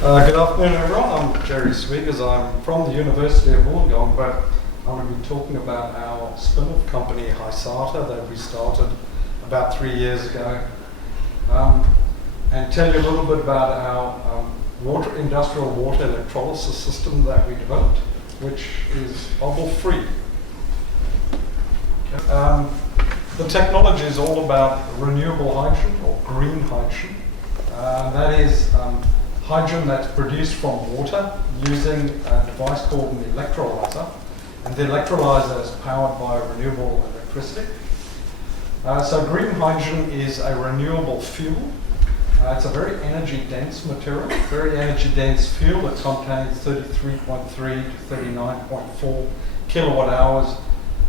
Good afternoon, everyone. I'm Gerry Swiegers. I'm from the University of Wollongong, but I'm going to be talking about our spin-off company, Hysata, that we started about 3 years ago, and tell you a little bit about our industrial water electrolysis system that we developed, which is bubble-free. The technology is all about renewable hydrogen or green hydrogen. That is hydrogen that's produced from water using a device called an electrolyzer, and the electrolyzer is powered by renewable electricity. So green hydrogen is a renewable fuel. It's a very energy-dense material, very energy-dense fuel that contains 33.3 to 39.4 kilowatt hours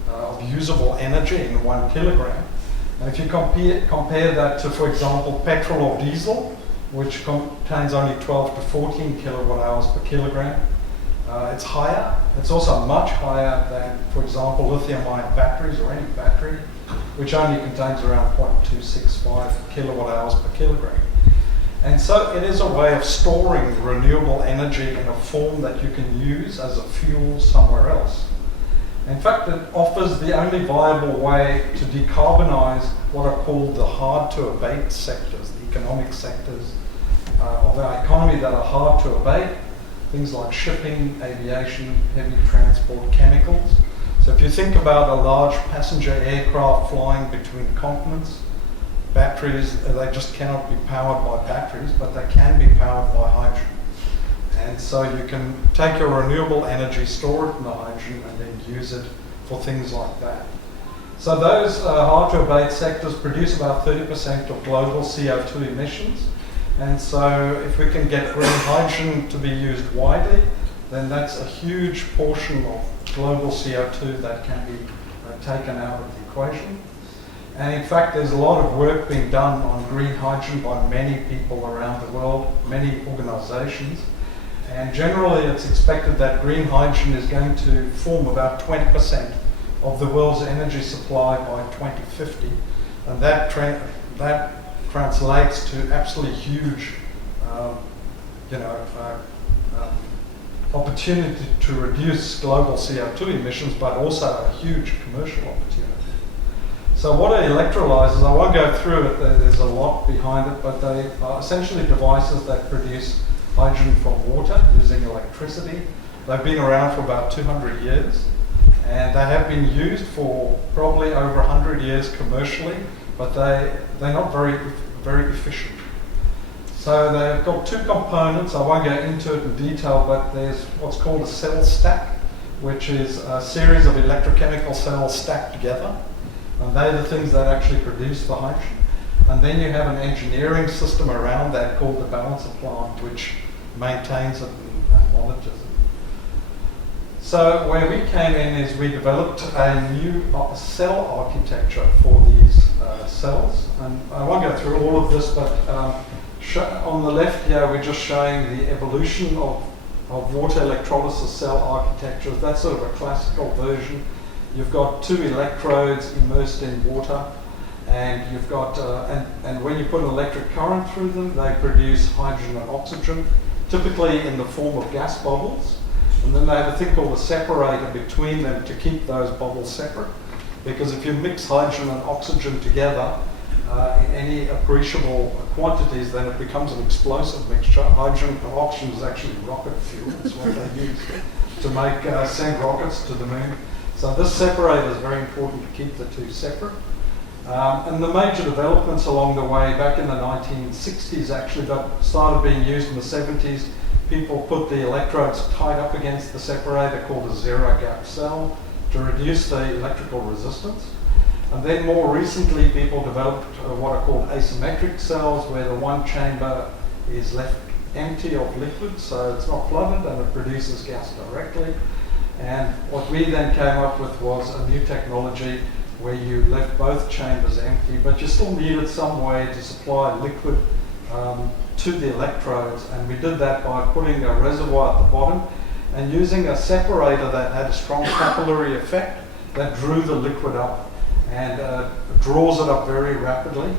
of usable energy in 1 kilogram. And if you compare that to, for example, petrol or diesel, which contains only 12 to 14 kilowatt hours per kilogram, it's higher. It's also much higher than, for example, lithium-ion batteries or any battery, which only contains around 0.265 kilowatt hours per kilogram. And so it is a way of storing renewable energy in a form that you can use as a fuel somewhere else. In fact, it offers the only viable way to decarbonize what are called the hard-to-abate sectors, the economic sectors of our economy that are hard to abate, things like shipping, aviation, heavy transport, chemicals. So if you think about a large passenger aircraft flying between continents, batteries, they just cannot be powered by batteries, but they can be powered by hydrogen. And so you can take your renewable energy, store it in the hydrogen, and then use it for things like that. So those hard-to-abate sectors produce about 30% of global CO2 emissions. And so if we can get green hydrogen to be used widely, then that's a huge portion of global CO2 that can be taken out of the equation. And in fact, there's a lot of work being done on green hydrogen by many people around the world, many organizations. And generally, it's expected that green hydrogen is going to form about 20% of the world's energy supply by 2050. And that translates to absolutely huge opportunity to reduce global CO2 emissions, but also a huge commercial opportunity. So what are electrolyzers? I won't go through it, there's a lot behind it, but they are essentially devices that produce hydrogen from water using electricity. They've been around for about 200 years, and they have been used for probably over 100 years commercially, but they're not very efficient. So they've got two components. I won't go into it in detail, but there's what's called a cell stack, which is a series of electrochemical cells stacked together, and they're the things that actually produce the hydrogen. And then you have an engineering system around that called the balancer plant, which maintains it and monitors it. So where we came in is we developed a new cell architecture for these cells. And I won't go through all of this, but on the left here, we're just showing the evolution of water electrolysis cell architectures. That's sort of a classical version. You've got two electrodes immersed in water, and you've got, and when you put an electric current through them, they produce hydrogen and oxygen, typically in the form of gas bubbles. And then they have a thing called a separator between them to keep those bubbles separate. Because if you mix hydrogen and oxygen together in any appreciable quantities, then it becomes an explosive mixture. Hydrogen and oxygen is actually rocket fuel. That's what they use to send rockets to the moon. So this separator is very important to keep the two separate. And the major developments along the way, back in the 1960s actually, but started being used in the 70s, people put the electrodes tied up against the separator called a zero-gap cell to reduce the electrical resistance. And then more recently, people developed what are called asymmetric cells, where the one chamber is left empty of liquid, so it's not flooded and it produces gas directly. And what we then came up with was a new technology where you left both chambers empty, but you still needed some way to supply liquid to the electrodes, and we did that by putting a reservoir at the bottom and using a separator that had a strong capillary effect that drew the liquid up and draws it up very rapidly.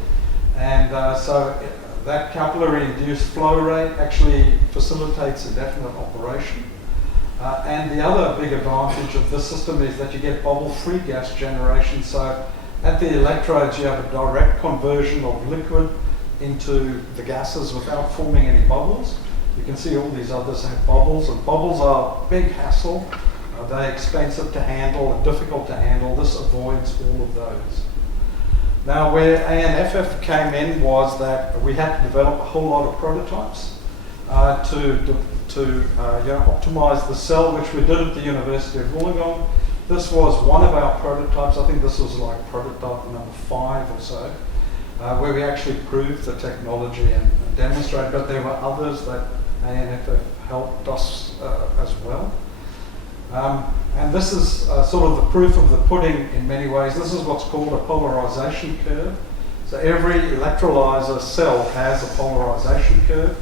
And so that capillary-induced flow rate actually facilitates indefinite operation. And the other big advantage of this system is that you get bubble-free gas generation. So at the electrodes, you have a direct conversion of liquid into the gases without forming any bubbles. You can see all these others have bubbles, and bubbles are a big hassle. They're expensive to handle and difficult to handle. This avoids all of those. Now, where ANFF came in was that we had to develop a whole lot of prototypes to optimize the cell, which we did at the University of Wollongong. This was one of our prototypes. I think this was like prototype number 5 or so, where we actually proved the technology and demonstrated, but there were others that ANFF helped us as well. And this is sort of the proof of the pudding in many ways. This is what's called a polarization curve. So every electrolyzer cell has a polarization curve,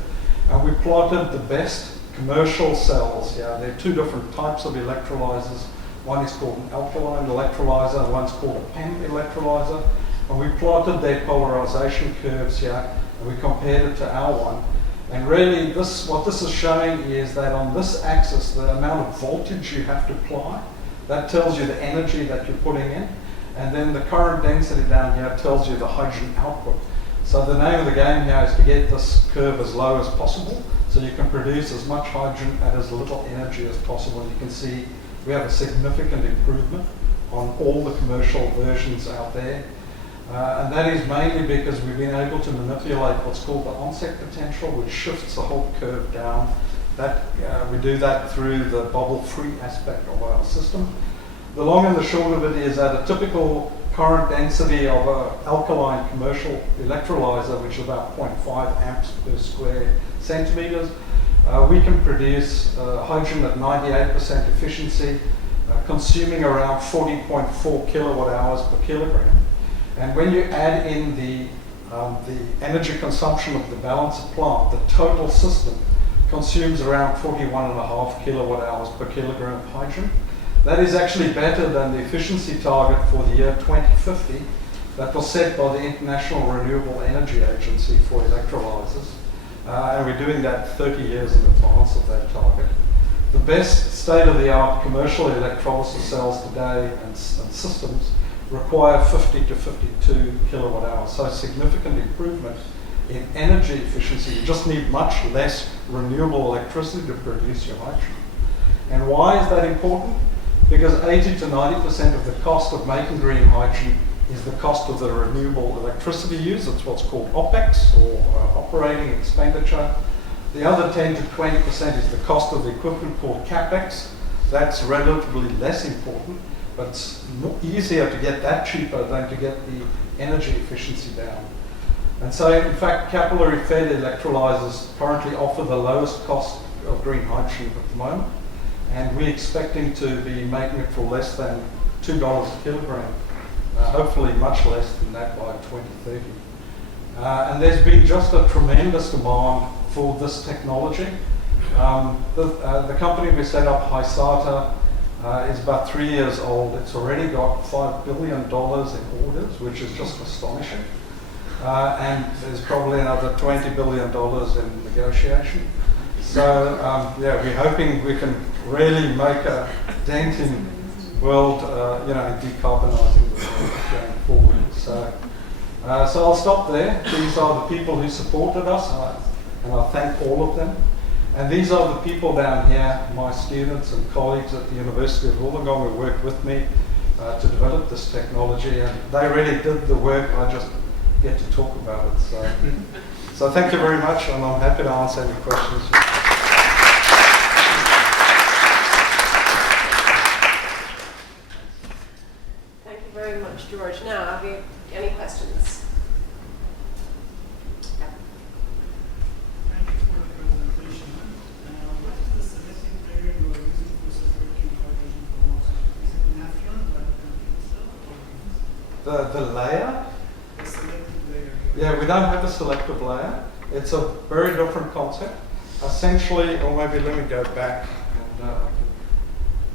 and we plotted the best commercial cells. Yeah, there are 2 different types of electrolyzers. One is called an alkaline electrolyzer, and one's called a PEM electrolyzer. And we plotted their polarization curves here, and we compared it to our one. And really, what this is showing is that on this axis, the amount of voltage you have to apply, that tells you the energy that you're putting in. And then the current density down here tells you the hydrogen output. So the name of the game here is to get this curve as low as possible, so you can produce as much hydrogen at as little energy as possible. You can see we have a significant improvement on all the commercial versions out there. And that is mainly because we've been able to manipulate what's called the onset potential, which shifts the whole curve down. We do that through the bubble-free aspect of our system. The long and the short of it is that a typical current density of an alkaline commercial electrolyzer, which is about 0.5 amps per square centimeters, we can produce hydrogen at 98% efficiency, consuming around 40.4 kilowatt hours per kilogram. And when you add in the energy consumption of the balance of plant, the total system consumes around 41.5 kilowatt hours per kilogram of hydrogen. That is actually better than the efficiency target for the year 2050 that was set by the International Renewable Energy Agency for electrolyzers. And we're doing that 30 years in advance of that target. The best state-of-the-art commercial electrolysis cells today and systems require 50 to 52 kilowatt hours. So significant improvement in energy efficiency. You just need much less renewable electricity to produce your hydrogen. And why is that important? Because 80 to 90% of the cost of making green hydrogen is the cost of the renewable electricity use. It's what's called OPEX, or operating expenditure. The other 10 to 20% is the cost of the equipment called CAPEX. That's relatively less important, but it's easier to get that cheaper than to get the energy efficiency down. And so, in fact, capillary-fed electrolyzers currently offer the lowest cost of green hydrogen at the moment, and we're expecting to be making it for less than $2 a kilogram, hopefully much less than that by 2030. And there's been just a tremendous demand for this technology. The company we set up, Hysata, is about 3 years old. It's already got $5 billion in orders, which is just astonishing. And there's probably another $20 billion in negotiation. So yeah, we're hoping we can really make a dent in world, in decarbonising the world going forward. So I'll stop there. These are the people who supported us, and I thank all of them. And these are the people down here, my students and colleagues at the University of Wollongong who worked with me to develop this technology, and they really did the work. I just get to talk about it. So thank you very much, and I'm happy to answer any questions. Thank you very much, George. Now, have you any questions? The layer? The selective layer. Yeah, we don't have a selective layer. It's a very different concept. Essentially, or maybe let me go back and I can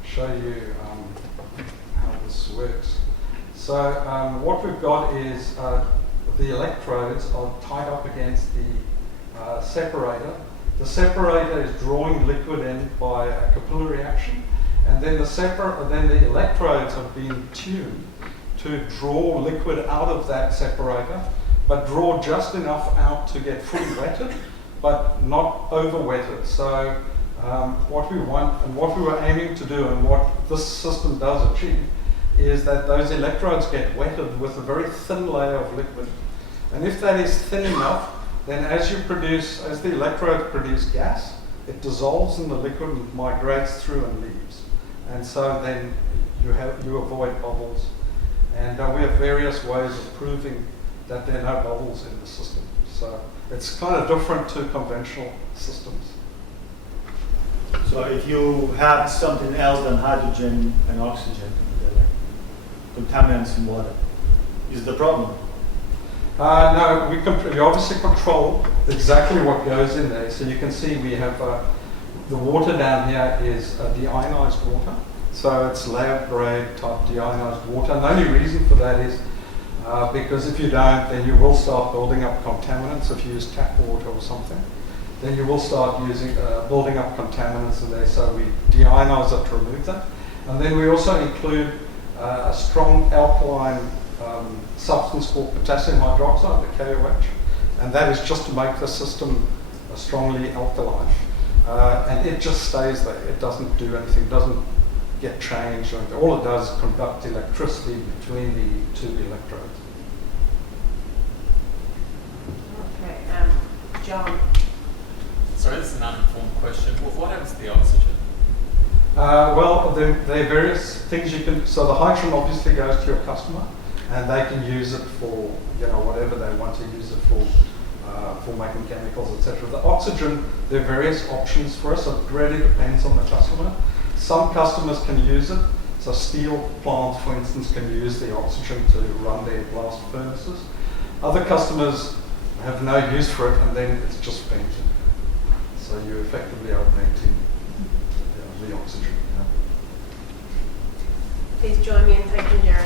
show you how this works. So what we've got is the electrodes are tied up against the separator. The separator is drawing liquid in by a capillary action, and then the electrodes have been tuned to draw liquid out of that separator, but draw just enough out to get fully wetted, but not over wetted. So what we want and what we were aiming to do and what this system does achieve is that those electrodes get wetted with a very thin layer of liquid. And if that is thin enough, then as the electrodes produce gas, it dissolves in the liquid and migrates through and leaves. And so then you avoid bubbles. And we have various ways of proving that there are no bubbles in the system. So it's kind of different to conventional systems. So if you have something else than hydrogen and oxygen, like contaminants in water, is the problem? No, we obviously control exactly what goes in there. So you can see we have the water down here is deionized water. So it's lab grade type deionized water. And the only reason for that is because if you don't, then you will start building up contaminants. If you use tap water or something, then you will start building up contaminants in there. So we deionize it to remove that. And then we also include a strong alkaline substance called potassium hydroxide, the KOH, and that is just to make the system strongly alkaline. And it just stays there. It doesn't do anything, doesn't get changed. All it does is conduct electricity between the two electrodes. Okay, John. Sorry, this is an uninformed question. What happens to the oxygen? Well, there are various things you can. So the hydrogen obviously goes to your customer, and they can use it for whatever they want to use it for making chemicals, etc. The oxygen, there are various options for us. It really depends on the customer. Some customers can use it. So steel plants, for instance, can use the oxygen to run their blast furnaces. Other customers have no use for it, and then it's just vented. So you effectively are venting the oxygen. Please join me in thanking Gerry.